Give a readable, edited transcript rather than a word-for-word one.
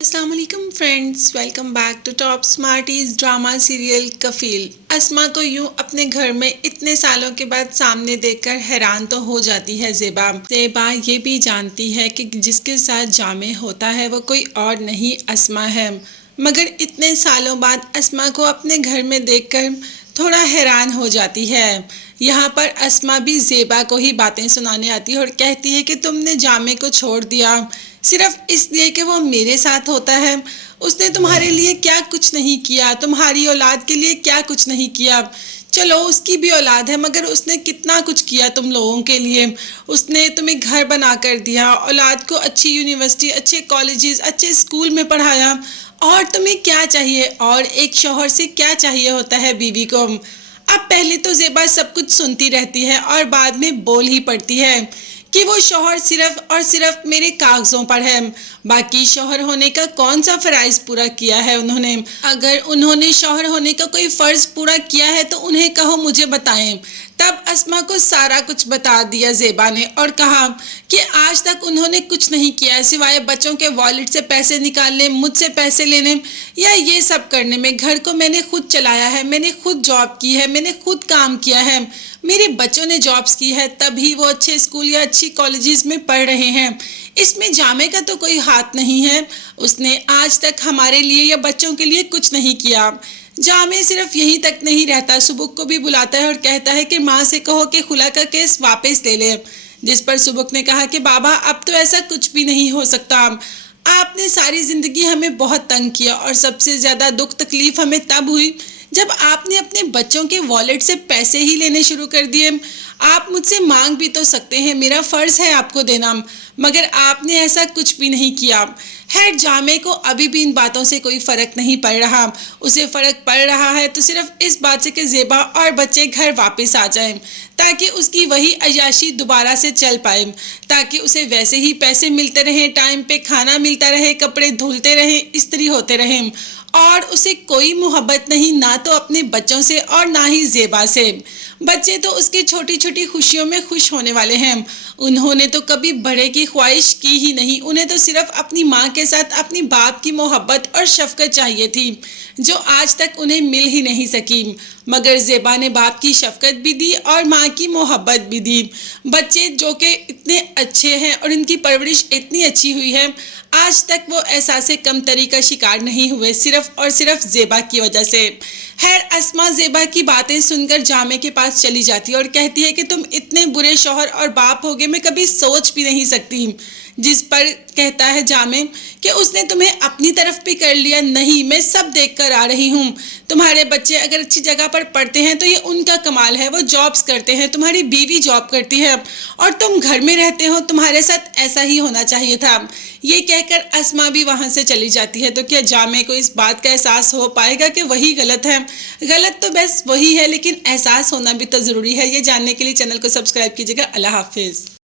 अस्सलाम वालेकुम friends, welcome back to Top Smarties drama serial Kafeel. Asma को यूं अपने घर में इतने सालों के बाद सामने देखकर हैरान तो हो जाती है ज़ेबा। ज़ेबा ये भी जानती है कि जिसके साथ जामे होता है वो कोई और नहीं अस्मा है, मगर इतने सालों बाद अस्मा को अपने घर में देखकर थोड़ा हैरान हो जाती है। यहाँ पर अस्मा भी ज़ेबा को ही बातें सुनाने आती है और कहती है कि तुमने जामे को छोड़ दिया सिर्फ इसलिए कि वो मेरे साथ होता है। उसने तुम्हारे लिए क्या कुछ नहीं किया, तुम्हारी औलाद के लिए क्या कुछ नहीं किया। चलो उसकी भी औलाद है, मगर उसने कितना कुछ किया तुम लोगों के लिए। उसने तुम्हें घर बना कर दिया, औलाद को अच्छी यूनिवर्सिटी, अच्छे कॉलेजेस, अच्छे स्कूल में पढ़ाया। और तुम्हें क्या चाहिए, और एक शौहर से क्या चाहिए होता है बीवी को। अब पहले तो ज़ेबा सब कुछ सुनती रहती है और बाद में बोल ही पड़ती है कि वो शौहर सिर्फ और सिर्फ मेरे कागजों पर है, बाकी शौहर होने का कौन सा फ़राइज़ पूरा किया है उन्होंने। अगर उन्होंने शौहर होने का कोई फ़र्ज़ पूरा किया है तो उन्हें कहो, मुझे बताएं। तब अस्मा को सारा कुछ बता दिया ज़ेबा ने और कहा कि आज तक उन्होंने कुछ नहीं किया सिवाय बच्चों के वॉलेट से पैसे निकालने, मुझसे पैसे लेने या ये सब करने में। घर को मैंने खुद चलाया है, मैंने खुद जॉब की है, मैंने खुद काम किया है, मेरे बच्चों ने जॉब्स की है, तभी वो अच्छे स्कूल या अच्छी कॉलेजेस में पढ़ रहे हैं। इसमें जामे का तो कोई हाथ नहीं है। उसने आज तक हमारे लिए या बच्चों के लिए कुछ नहीं किया। जामे सिर्फ यहीं तक नहीं रहता, सुबुक को भी बुलाता है और कहता है कि माँ से कहो कि खुला का केस वापस ले ले। जिस पर सुबुक ने कहा कि बाबा अब तो ऐसा कुछ भी नहीं हो सकता। आपने सारी ज़िंदगी हमें बहुत तंग किया और सबसे ज़्यादा दुख तकलीफ़ हमें तब हुई जब आपने अपने बच्चों के वॉलेट से पैसे ही लेने शुरू कर दिए। आप मुझसे मांग भी तो सकते हैं, मेरा फ़र्ज़ है आपको देना, मगर आपने ऐसा कुछ भी नहीं किया। खैर, जामे को अभी भी इन बातों से कोई फ़र्क नहीं पड़ रहा। उसे फ़र्क पड़ रहा है तो सिर्फ इस बात से कि ज़ेबा और बच्चे घर वापस आ जाएं, ताकि उसकी वही अय्याशी दोबारा से चल पाए, ताकि उसे वैसे ही पैसे मिलते रहें, टाइम पे खाना मिलता रहे, कपड़े धुलते रहें, इस्त्री होते रहें। और उसे कोई मोहब्बत नहीं, ना तो अपने बच्चों से और ना ही ज़ेबा से। बच्चे तो उसकी छोटी छोटी खुशियों में खुश होने वाले हैं। उन्होंने तो कभी बड़े की ख्वाहिश की ही नहीं। उन्हें तो सिर्फ अपनी माँ के साथ अपनी बाप की मोहब्बत और शफकत चाहिए थी, जो आज तक उन्हें मिल ही नहीं सकी। मगर ज़ेबा ने बाप की शफकत भी दी और माँ की मोहब्बत भी दी। बच्चे जो कि इतने अच्छे हैं और इनकी परवरिश इतनी अच्छी हुई है, आज तक वो एहसास कमतरी का शिकार नहीं हुए, सिर्फ और सिर्फ ज़ेबा की वजह से। खैर, अस्मा ज़ेबा की बातें सुनकर जामे के पास चली जाती है और कहती है कि तुम इतने बुरे शौहर और बाप होगे, मैं कभी सोच भी नहीं सकती। जिस पर कहता है जामे कि उसने तुम्हें अपनी तरफ भी कर लिया। नहीं, मैं सब देख कर आ रही हूँ। तुम्हारे बच्चे अगर अच्छी जगह पर पढ़ते हैं तो ये उनका कमाल है, वो जॉब्स करते हैं, तुम्हारी बीवी जॉब करती है और तुम घर में रहते हो, तुम्हारे साथ ऐसा ही होना चाहिए था। ये कहकर अस्मा भी वहाँ से चली जाती है। तो क्या जामे को इस बात का एहसास हो पाएगा कि वही गलत है? गलत तो बस वही है, लेकिन एहसास होना भी तो ज़रूरी है। ये जानने के लिए चैनल को सब्सक्राइब कीजिएगा। अल्लाह हाफिज़।